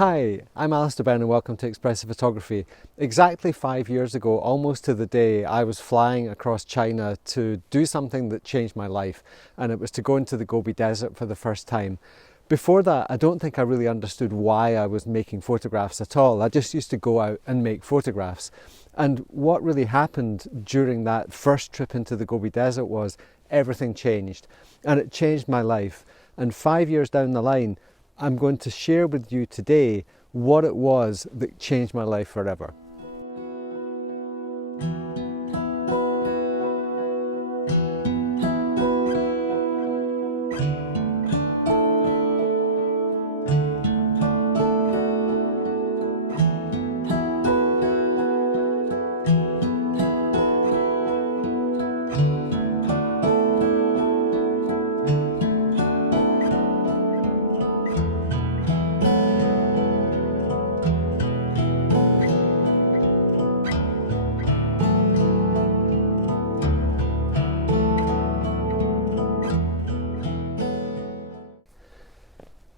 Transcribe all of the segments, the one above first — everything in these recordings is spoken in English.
Hi, I'm Alister, Benn, and welcome to Expressive Photography. Exactly 5 years ago, almost to the day, I was flying across China to do something that changed my life, and it was to go into the Gobi Desert for the first time. Before that, I don't think I really understood why I was making photographs at all. I just used to go out and make photographs. And what really happened during that first trip into the Gobi Desert was everything changed, and it changed my life. And 5 years down the line, I'm going to share with you today what it was that changed my life forever.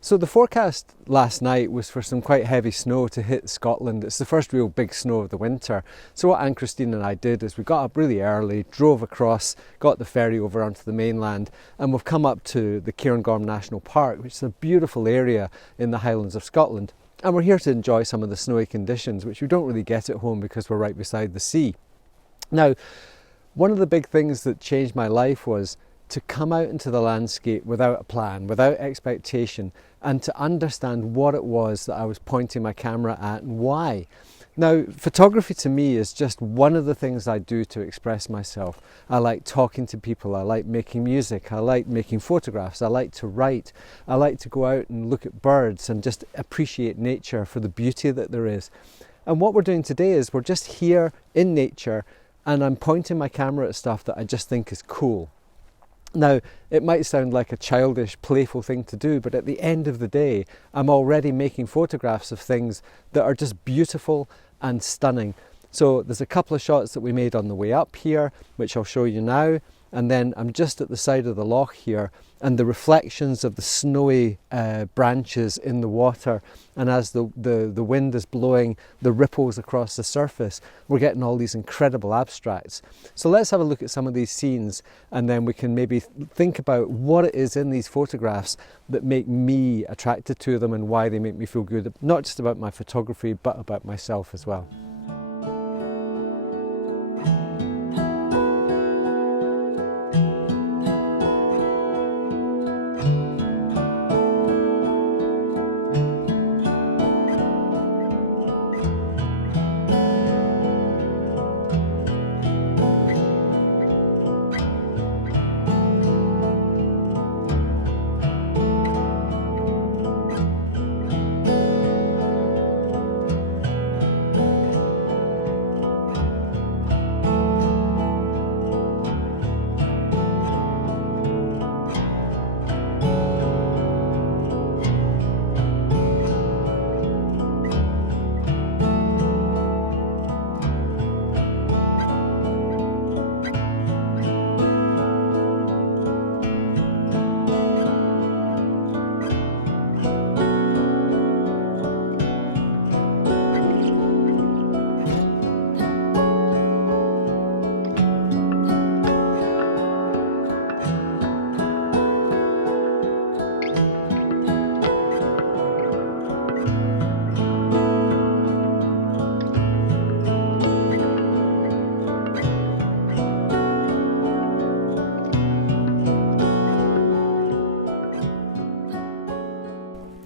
So the forecast last night was for some quite heavy snow to hit Scotland. It's the first real big snow of the winter. So what Ann Kristin and I did is we got up really early, drove across, got the ferry over onto the mainland, and we've come up to the Cairngorm National Park, which is a beautiful area in the Highlands of Scotland. And we're here to enjoy some of the snowy conditions, which we don't really get at home because we're right beside the sea. Now, one of the big things that changed my life was to come out into the landscape without a plan, without expectation, and to understand what it was that I was pointing my camera at and why. Now, photography to me is just one of the things I do to express myself. I like talking to people, I like making music, I like making photographs, I like to write, I like to go out and look at birds and just appreciate nature for the beauty that there is. And what we're doing today is we're just here in nature, and I'm pointing my camera at stuff that I just think is cool. Now, it might sound like a childish, playful thing to do, but at the end of the day, I'm already making photographs of things that are just beautiful and stunning. So there's a couple of shots that we made on the way up here, which I'll show you now. And then I'm just at the side of the loch here, and the reflections of the snowy branches in the water, and as the wind is blowing the ripples across the surface, we're getting all these incredible abstracts. So let's have a look at some of these scenes, and then we can maybe think about what it is in these photographs that make me attracted to them and why they make me feel good, not just about my photography, but about myself as well.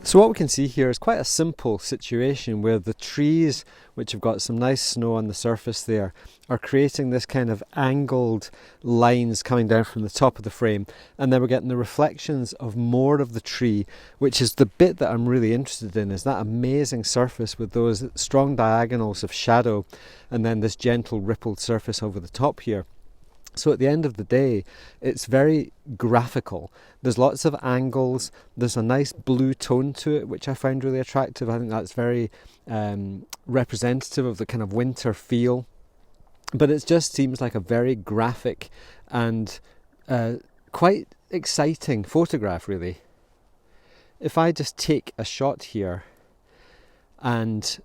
So what we can see here is quite a simple situation where the trees, which have got some nice snow on the surface there, are creating this kind of angled lines coming down from the top of the frame, and then we're getting the reflections of more of the tree, which is the bit that I'm really interested in, is that amazing surface with those strong diagonals of shadow and then this gentle rippled surface over the top here. So at the end of the day, it's very graphical. There's lots of angles. There's a nice blue tone to it, which I find really attractive. I think that's very representative of the kind of winter feel. But it just seems like a very graphic and quite exciting photograph, really. If I just take a shot here, and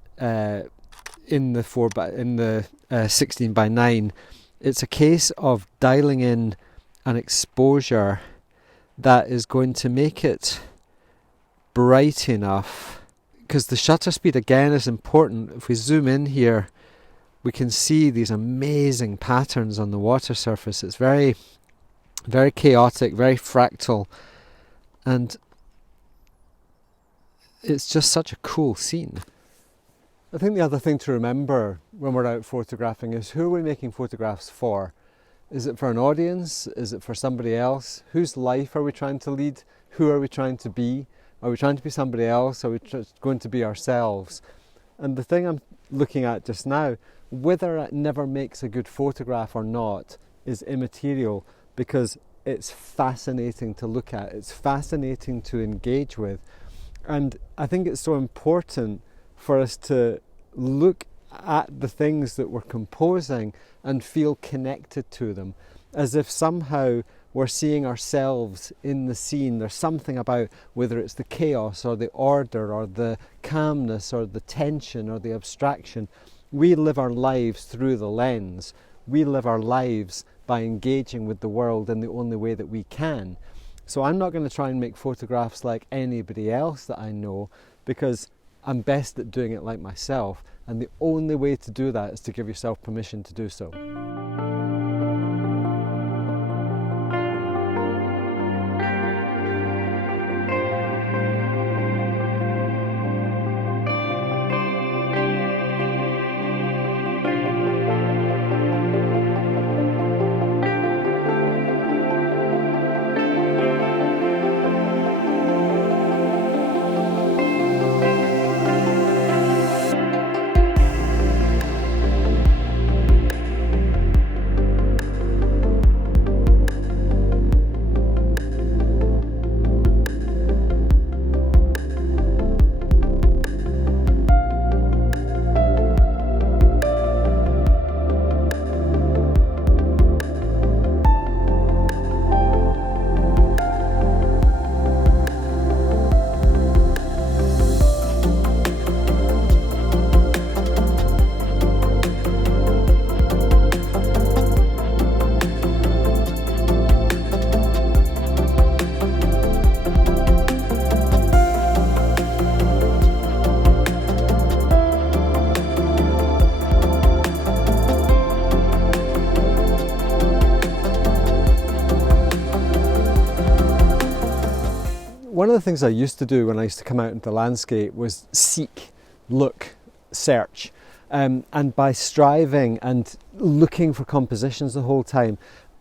in the 16 by 9, it's a case of dialing in an exposure that is going to make it bright enough, because the shutter speed again is important. If we zoom in here, we can see these amazing patterns on the water surface. It's very, very chaotic, very fractal, and it's just such a cool scene. I think the other thing to remember when we're out photographing is, who are we making photographs for? Is it for an audience? Is it for somebody else? Whose life are we trying to lead? Who are we trying to be? Are we trying to be somebody else? Are we just going to be ourselves? And the thing I'm looking at just now, whether it never makes a good photograph or not, is immaterial, because it's fascinating to look at. It's fascinating to engage with. And I think it's so important for us to look at the things that we're composing and feel connected to them, as if somehow we're seeing ourselves in the scene. There's something about, whether it's the chaos or the order or the calmness or the tension or the abstraction, we live our lives through the lens. We live our lives by engaging with the world in the only way that we can. So I'm not going to try and make photographs like anybody else that I know, because I'm best at doing it like myself, and the only way to do that is to give yourself permission to do so. One of the things I used to do when I used to come out into the landscape was seek, look, search. And by striving and looking for compositions the whole time,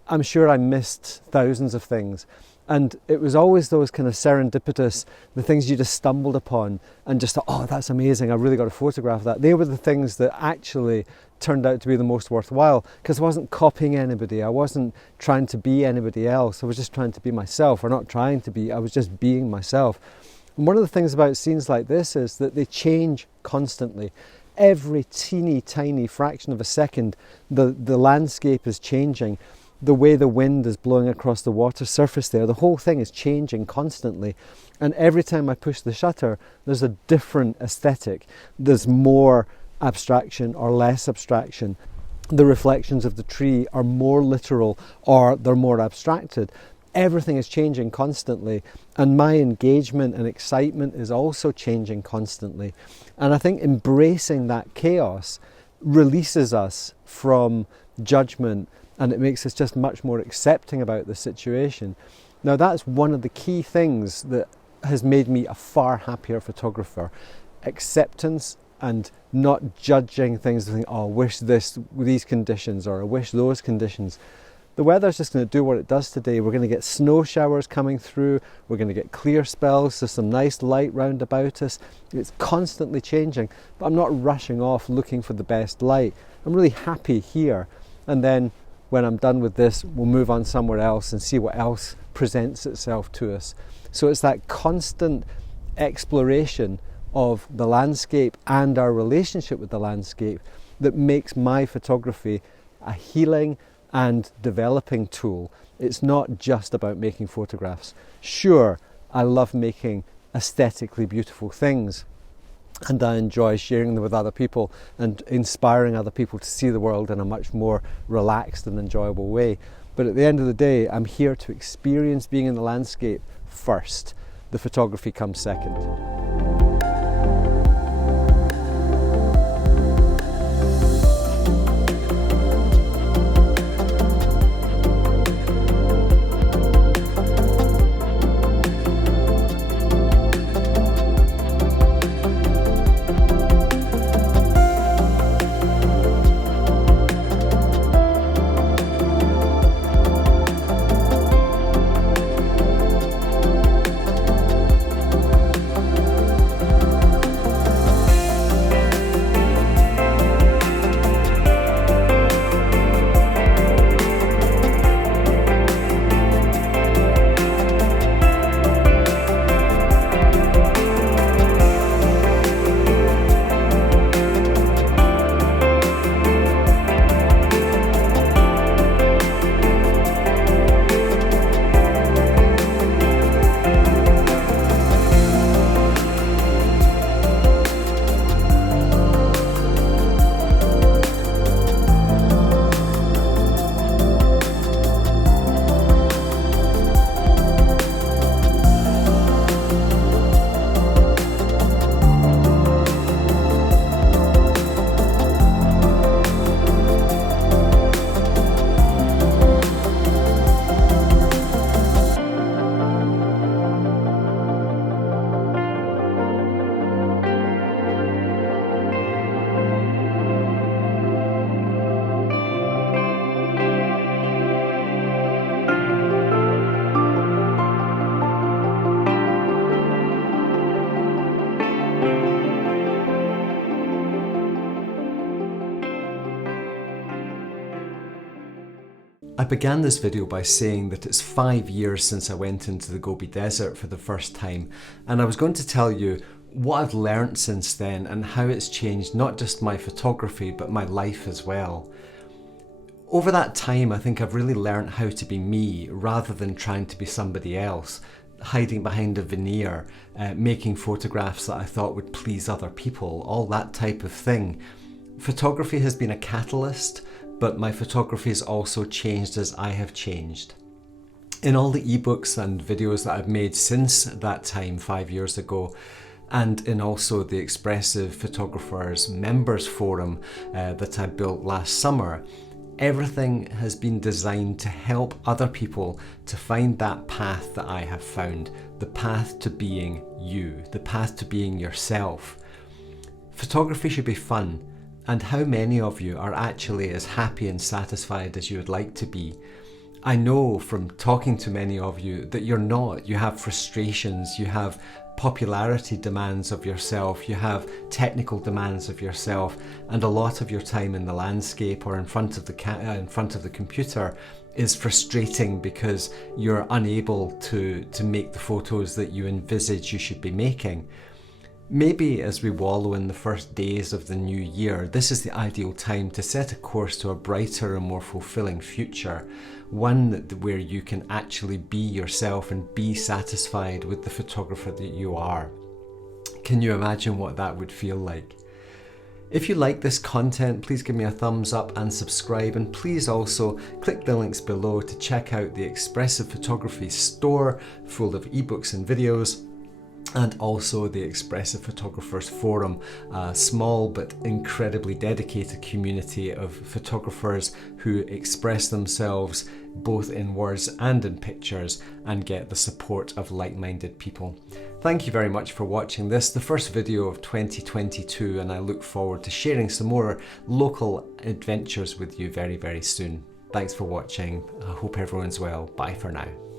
I'm sure I missed thousands of things. And it was always those kind of serendipitous, the things you just stumbled upon and just thought, oh, that's amazing, I really got to photograph that. They were the things that actually turned out to be the most worthwhile, because I wasn't copying anybody, I wasn't trying to be anybody else, I was just trying to be myself, or not trying to be, I was just being myself. And one of the things about scenes like this is that they change constantly. Every teeny tiny fraction of a second, the landscape is changing. The way the wind is blowing across the water surface there, the whole thing is changing constantly. And every time I push the shutter, there's a different aesthetic. There's more abstraction or less abstraction. The reflections of the tree are more literal or they're more abstracted. Everything is changing constantly, and my engagement and excitement is also changing constantly. And I think embracing that chaos releases us from judgment, and it makes us just much more accepting about the situation. Now, that's one of the key things that has made me a far happier photographer. Acceptance and not judging things and think, oh, I wish these conditions, or I wish those conditions. The weather's just going to do what it does today. We're going to get snow showers coming through, we're going to get clear spells, there's some nice light round about us. It's constantly changing, but I'm not rushing off looking for the best light. I'm really happy here, and then when I'm done with this, we'll move on somewhere else and see what else presents itself to us. So it's that constant exploration of the landscape and our relationship with the landscape that makes my photography a healing and developing tool. It's not just about making photographs. Sure, I love making aesthetically beautiful things, and I enjoy sharing them with other people and inspiring other people to see the world in a much more relaxed and enjoyable way. But at the end of the day, I'm here to experience being in the landscape first. The photography comes second. I began this video by saying that it's 5 years since I went into the Gobi Desert for the first time, and I was going to tell you what I've learnt since then and how it's changed not just my photography but my life as well. Over that time, I think I've really learnt how to be me rather than trying to be somebody else, hiding behind a veneer, making photographs that I thought would please other people, all that type of thing. Photography has been a catalyst, but my photography has also changed as I have changed. In all the ebooks and videos that I've made since that time 5 years ago, and in also the Expressive Photographers Members Forum that I built last summer, everything has been designed to help other people to find that path that I have found, the path to being you, the path to being yourself. Photography should be fun, and how many of you are actually as happy and satisfied as you would like to be? I know from talking to many of you that you're not. You have frustrations, you have popularity demands of yourself, you have technical demands of yourself, and a lot of your time in the landscape or in front of the computer is frustrating because you're unable to make the photos that you envisage you should be making. Maybe as we wallow in the first days of the new year, this is the ideal time to set a course to a brighter and more fulfilling future, one where you can actually be yourself and be satisfied with the photographer that you are. Can you imagine what that would feel like? If you like this content, please give me a thumbs up and subscribe, and please also click the links below to check out the Expressive Photography store full of ebooks and videos, and also the Expressive Photographers Forum, a small but incredibly dedicated community of photographers who express themselves both in words and in pictures and get the support of like-minded people. Thank you very much for watching this, the first video of 2022, and I look forward to sharing some more local adventures with you very, very soon. Thanks for watching. I hope everyone's well. Bye for now.